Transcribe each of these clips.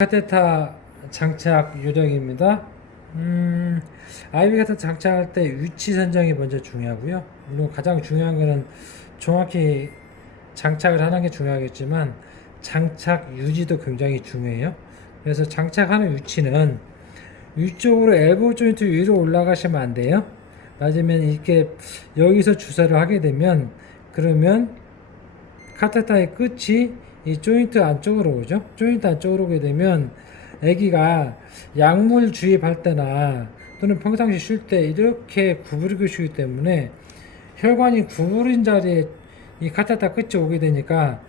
카테타 장착 요령입니다. IV 카테타 장착할 때 위치 선정이 먼저 중요하고요. 물론 가장 중요한 거는 정확히 장착을 하는 게 중요하겠지만 장착 유지도 굉장히 중요해요. 그래서 장착하는 위치는 위쪽으로 엘보 조인트 위로 올라가시면 안 돼요. 맞으면 이렇게 여기서 주사를 하게 되면 그러면 카테타의 끝이 이 조인트 안쪽으로 오죠. 조인트 안쪽으로 오게 되면 아기가 약물 주입할 때나 또는 평상시 쉴 때 이렇게 구부리고 쉬기 때문에 혈관이 구부린 자리에 이 카테타 끝이 오게 되니까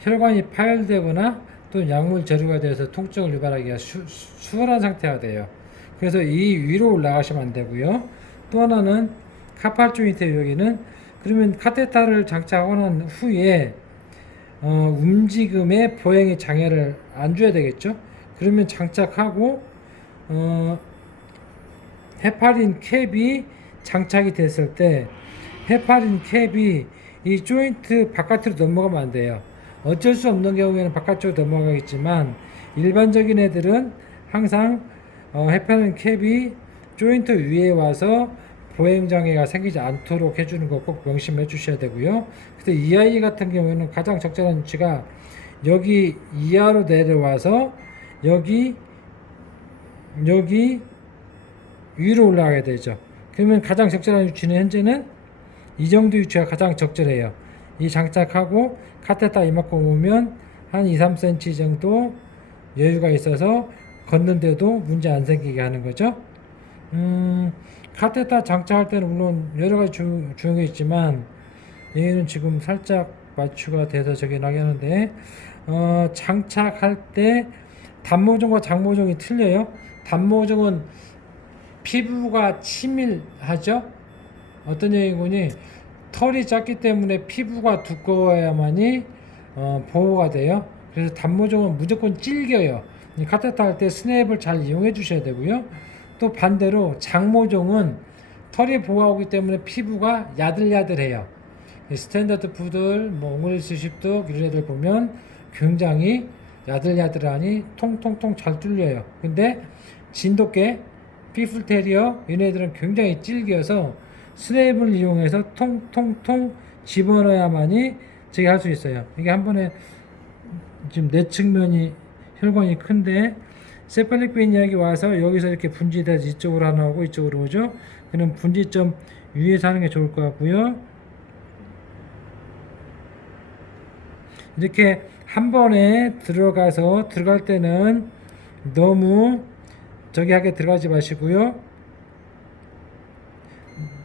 혈관이 파열되거나 또 약물 저류가 되어서 통증을 유발하기가 수월한 상태가 돼요. 그래서 이 위로 올라가시면 안 되고요. 또 하나는 카팔 조인트 여기는 그러면 카테타를 장착하고 난 후에 움직임에 보행에 장애를 안 줘야 되겠죠. 그러면 장착하고 헤파린 캡이 장착이 됐을 때 헤파린 캡이 이 조인트 바깥으로 넘어가면 안 돼요. 어쩔 수 없는 경우에는 바깥쪽으로 넘어가겠지만 일반적인 애들은 항상 헤파린 캡이 조인트 위에 와서 보행장애가 생기지 않도록 해주는 거 꼭 명심해 주셔야 되고요. 그래서 이 아이 같은 경우에는 가장 적절한 위치가 여기 이하로 내려와서 여기 위로 올라가게 되죠. 그러면 가장 적절한 위치는 현재는 이 정도 위치가 가장 적절해요. 이 장착하고 카테타 이만큼 오면 한 2, 3cm 정도 여유가 있어서 걷는데도 문제 안 생기게 하는 거죠. 카테타 장착할 때는 물론 여러 가지 중요한 게 있지만 얘는 지금 살짝 맞추가 돼서 저기 나게 하는데 장착할 때 단모종과 장모종이 틀려요. 단모종은 피부가 치밀하죠. 어떤 얘기군이 털이 작기 때문에 피부가 두꺼워야만이 보호가 돼요. 그래서 단모종은 무조건 질겨요. 카테타 할 때 스냅을 잘 이용해 주셔야 되고요. 또 반대로 장모종은 털이 보호하기 때문에 피부가 야들야들해요. 스탠다드 푸들, 옹그리스 십독 이런 애들 보면 굉장히 야들야들하니 통통통 잘 뚫려요. 근데 진돗개, 피플테리어 얘네들은 굉장히 질겨서 스냅을 이용해서 통통통 집어넣어야만이 저기 할 수 있어요. 이게 한 번에 지금 내 측면이 혈관이 큰데 세팔릭 베인이 여기 와서 여기서 이렇게 분지돼서 이쪽으로 하나 오고 이쪽으로 오죠. 그럼 분지점 위에서 하는 게 좋을 것 같고요. 이렇게 한 번에 들어갈 때는 너무 저기 하게 들어가지 마시고요.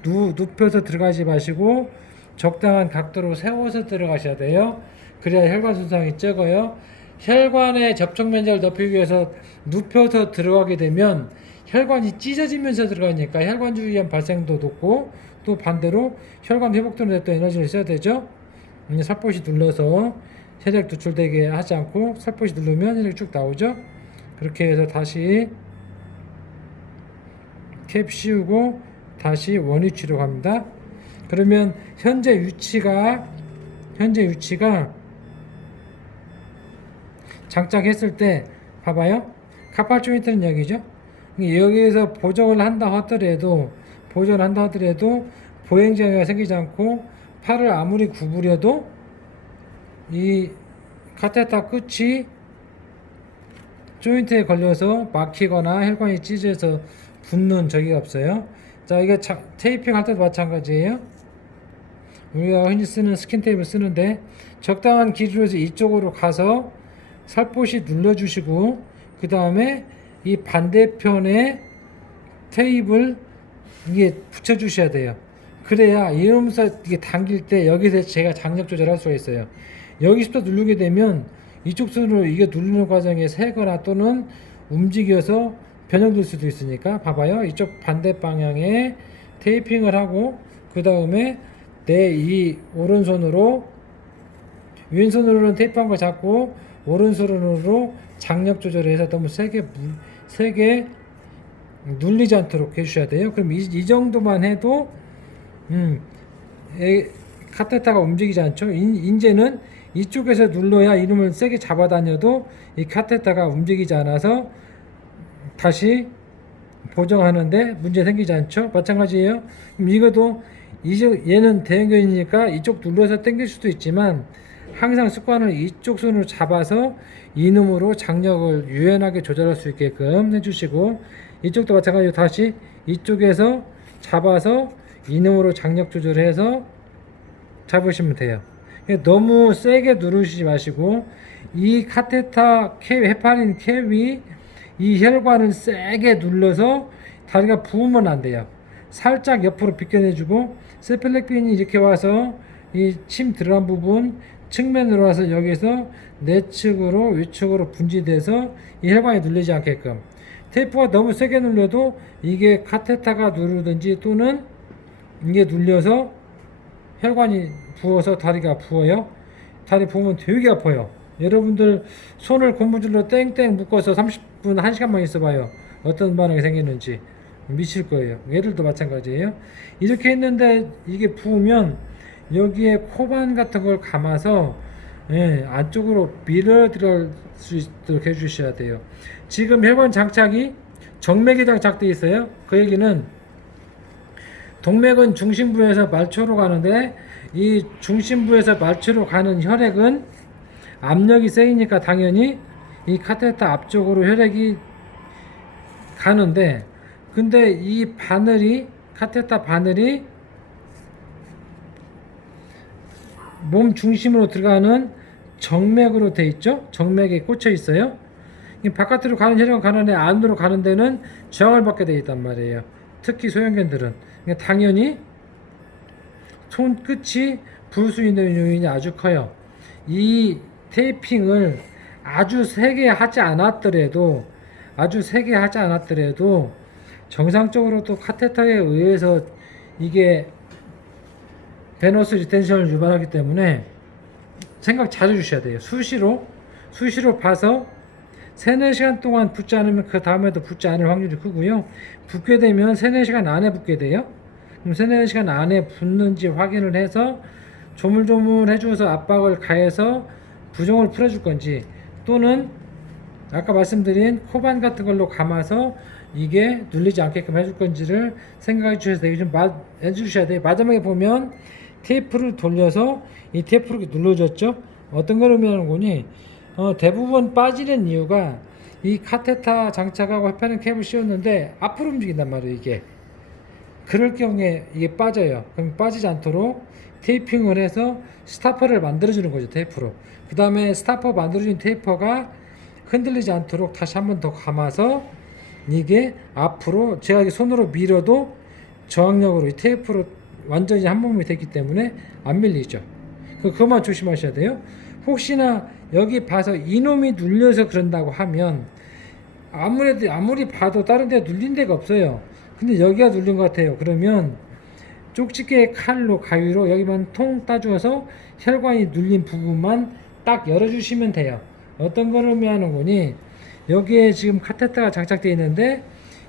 눕혀서 들어가지 마시고 적당한 각도로 세워서 들어가셔야 돼요. 그래야 혈관 손상이 적어요. 혈관의 접촉 면적을 높이기 위해서 눕혀서 들어가게 되면 혈관이 찢어지면서 들어가니까 혈관 주위암 발생도 높고 또 반대로 혈관 회복도는 또 에너지를 써야 되죠. 살포시 눌러서 혈액 누출되게 하지 않고 살포시 누르면 혈액이 쭉 나오죠. 그렇게 해서 다시 캡 씌우고 다시 원위치로 갑니다. 그러면 현재 위치가 장착했을 때 봐봐요. 카팔 조인트는 여기죠. 여기에서 보정을 한다 하더라도 보행장애가 생기지 않고 팔을 아무리 구부려도 이 카테타 끝이 조인트에 걸려서 막히거나 혈관이 찢어서 붙는 적이 없어요. 자, 이거 테이핑 할 때도 마찬가지예요. 우리가 흔히 쓰는 스킨 테이프를 쓰는데 적당한 길이로서 이쪽으로 가서 살포시 눌러주시고 그 다음에 이 반대편에 테이프를 이게 붙여주셔야 돼요. 그래야 이러면서 이게 당길 때 여기서 제가 장력 조절할 수가 있어요. 여기서부터 누르게 되면 이쪽 손으로 이게 누르는 과정에 새거나 또는 움직여서 변형될 수도 있으니까 봐봐요. 이쪽 반대 방향에 테이핑을 하고 그 다음에 내 이 오른손으로 왼손으로는 테이프한 거 잡고 오른손으로 장력 조절을 해서 너무 세게 눌리지 않도록 해주셔야 돼요. 그럼 이 정도만 해도 카테타가 움직이지 않죠. 이제는 이쪽에서 눌러야 이놈을 세게 잡아다녀도 이 카테터가 움직이지 않아서 다시 보정하는데 문제 생기지 않죠? 마찬가지예요. 그럼 이것도 얘는 대형견이니까 이쪽 눌러서 당길 수도 있지만 항상 습관을 이쪽 손으로 잡아서 이놈으로 장력을 유연하게 조절할 수 있게끔 해주시고, 이쪽도 마찬가지로 다시 이쪽에서 잡아서 이놈으로 장력 조절해서 잡으시면 돼요. 너무 세게 누르시지 마시고 이 카테터 헤파린 캡이 이 혈관을 세게 눌러서 다리가 부으면 안 돼요. 살짝 옆으로 비껴내주고 세펠렉빈이 이렇게 와서 이 침 들어간 부분 측면으로 와서 여기서 내측으로 위측으로 분지돼서 이 혈관이 눌리지 않게끔, 테이프가 너무 세게 눌려도 이게 카테터가 누르든지 또는 이게 눌려서 혈관이 부어서 다리가 부어요. 다리 부으면 되게 아파요. 여러분들 손을 고무줄로 땡땡 묶어서 30분 1시간만 있어봐요. 어떤 반응이 생기는지 미칠 거예요. 얘들도 마찬가지예요. 이렇게 했는데 이게 부으면 여기에 코반 같은 걸 감아서 안쪽으로 밀어들을 수 있도록 해주셔야 돼요. 지금 혈관 장착이 정맥에 장착되어 있어요. 그 얘기는 동맥은 중심부에서 말초로 가는데 이 중심부에서 말초로 가는 혈액은 압력이 세니까 당연히 이 카테터 앞쪽으로 혈액이 가는데, 근데 이 바늘이 카테터 바늘이 몸 중심으로 들어가는 정맥으로 돼 있죠. 정맥에 꽂혀 있어요. 이 바깥으로 가는 혈액은 가는데 안으로 가는 데는 저항을 받게 돼 있단 말이에요. 특히 소형견들은. 그러니까 당연히 손끝이 부을 수 있는 요인이 아주 커요. 이 테이핑을 아주 세게 하지 않았더라도 정상적으로 또 카테터에 의해서 이게 베너스 리텐션을 유발하기 때문에 생각 잘 해주셔야 돼요. 수시로 봐서 3-4시간 동안 붓지 않으면 그 다음에도 붓지 않을 확률이 크고요. 붓게 되면 3-4시간 안에 붓게 돼요. 그럼 3-4시간 안에 붓는지 확인을 해서 조물조물 해줘서 압박을 가해서 부종을 풀어줄 건지, 또는 아까 말씀드린 코반 같은 걸로 감아서 이게 눌리지 않게끔 해줄 건지를 생각해 주셔야 돼요. 좀 해주셔야 돼요. 마지막에 보면 테이프를 돌려서 이 테이프를 눌러줬죠. 어떤 걸 의미하는 거니? 대부분 빠지는 이유가 이 카테터 장착하고 헤파린 캡을 씌웠는데 앞으로 움직인단 말이에요. 이게 그럴 경우에 이게 빠져요. 그럼 빠지지 않도록 테이핑을 해서 스타퍼를 만들어주는 거죠. 테이프로. 그 다음에 스타퍼 만들어준 테이퍼가 흔들리지 않도록 다시 한 번 더 감아서 이게 앞으로 제가 손으로 밀어도 저항력으로 이 테이프로 완전히 한 몸이 됐기 때문에 안 밀리죠. 그것만 조심하셔야 돼요. 혹시나 여기 봐서 이놈이 눌려서 그런다고 하면 아무리 봐도 다른 데 눌린 데가 없어요. 근데 여기가 눌린 것 같아요. 그러면 쪽집게 칼로 가위로 여기만 통 따주어서 혈관이 눌린 부분만 딱 열어주시면 돼요. 어떤 걸 의미하는 거니? 여기에 지금 카테터가 장착되어 있는데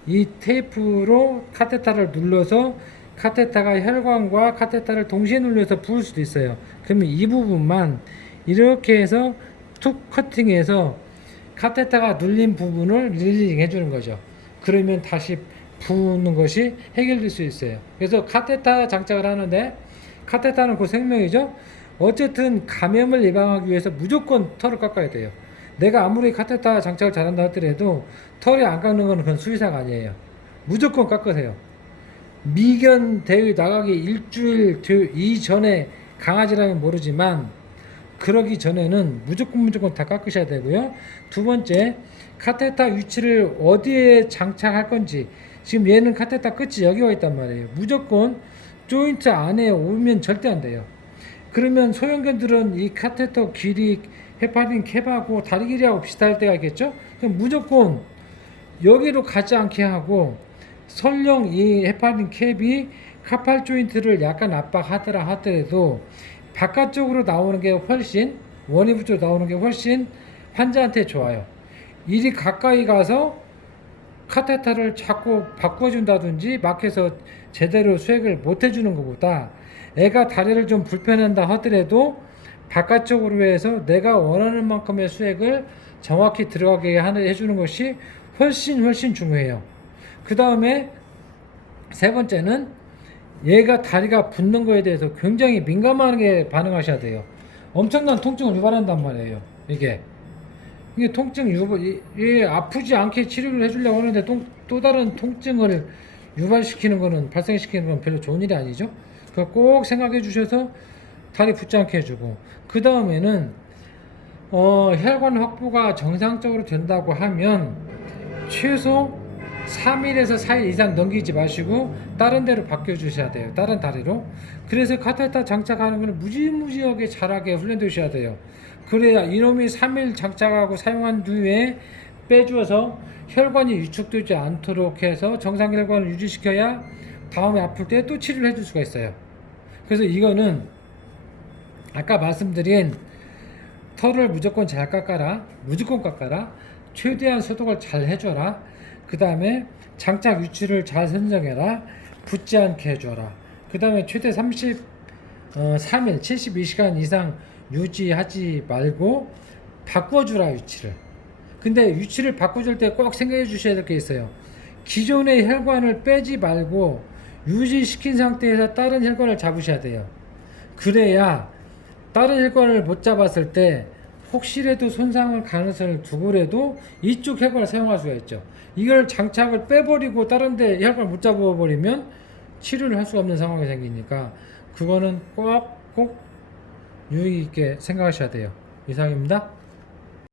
이 테이프로 카테터를 눌러서 카테터가 혈관과 카테터를 동시에 눌려서 부을 수도 있어요. 그러면 이 부분만 이렇게 해서 툭 커팅해서 카테터가 눌린 부분을 릴링 해주는 거죠. 그러면 다시 부는 것이 해결될 수 있어요. 그래서 카테터 장착을 하는데, 카테터는 그 생명이죠. 어쨌든 감염을 예방하기 위해서 무조건 털을 깎아야 돼요. 내가 아무리 카테터 장착을 잘한다 하더라도 털이 안 깎는 건 그건 수의사가 아니에요. 무조건 깎으세요. 미견 대회 나가기 일주일 이전에 강아지라면 모르지만 그러기 전에는 무조건 다 깎으셔야 되고요. 두 번째, 카테터 위치를 어디에 장착할 건지. 지금 얘는 카테터 끝이 여기 와 있단 말이에요. 무조건 조인트 안에 오면 절대 안 돼요. 그러면 소형견들은 이 카테터 길이 헤파린 캡하고 다리 길이하고 비슷할 때가 있겠죠? 그럼 무조건 여기로 가지 않게 하고, 설령 이 헤파린 캡이 카팔 조인트를 약간 압박하더라 하더라도 바깥쪽으로 나오는 게 훨씬, 원위부 쪽으로 나오는 게 훨씬 환자한테 좋아요. 이리 가까이 가서 카테터를 자꾸 바꿔준다든지 막혀서 제대로 수액을 못 해주는 것보다 애가 다리를 좀 불편한다 하더라도 바깥쪽으로 해서 내가 원하는 만큼의 수액을 정확히 들어가게 해주는 것이 훨씬 중요해요. 그 다음에 세 번째는 얘가 다리가 붓는 거에 대해서 굉장히 민감하게 반응하셔야 돼요. 엄청난 통증을 유발한단 말이에요. 이게 통증 유발, 이게 아프지 않게 치료를 해주려고 하는데 또 다른 통증을 유발시키는 거는, 발생시키는 건 별로 좋은 일이 아니죠. 그거 꼭 생각해 주셔서 다리 붓지 않게 해주고, 그 다음에는 혈관 확보가 정상적으로 된다고 하면 최소 3일에서 4일 이상 넘기지 마시고 다른 데로 바뀌어 주셔야 돼요. 다른 다리로. 그래서 카테터 장착하는 거는 무지무지하게 잘하게 훈련되셔야 돼요. 그래야 이놈이 3일 장착하고 사용한 뒤에 빼주어서 혈관이 위축되지 않도록 해서 정상 혈관을 유지시켜야 다음에 아플 때 또 치료를 해줄 수가 있어요. 그래서 이거는 아까 말씀드린 털을 무조건 잘 깎아라, 무조건 깎아라, 최대한 소독을 잘 해줘라, 그 다음에 장착 위치를 잘 선정해라, 붓지 않게 해줘라, 그 다음에 최대 3일 72시간 이상 유지하지 말고 바꿔주라, 위치를. 근데 위치를 바꿔줄 때 꼭 생각해 주셔야 될 게 있어요. 기존의 혈관을 빼지 말고 유지시킨 상태에서 다른 혈관을 잡으셔야 돼요. 그래야 다른 혈관을 못 잡았을 때 혹시라도 손상을 가능성을 두고라도 이쪽 혈관을 사용할 수가 있죠. 이걸 장착을 빼버리고 다른 데 혈관을 못 잡아버리면 치료를 할 수가 없는 상황이 생기니까 그거는 꼭 유의 있게 생각하셔야 돼요. 이상입니다.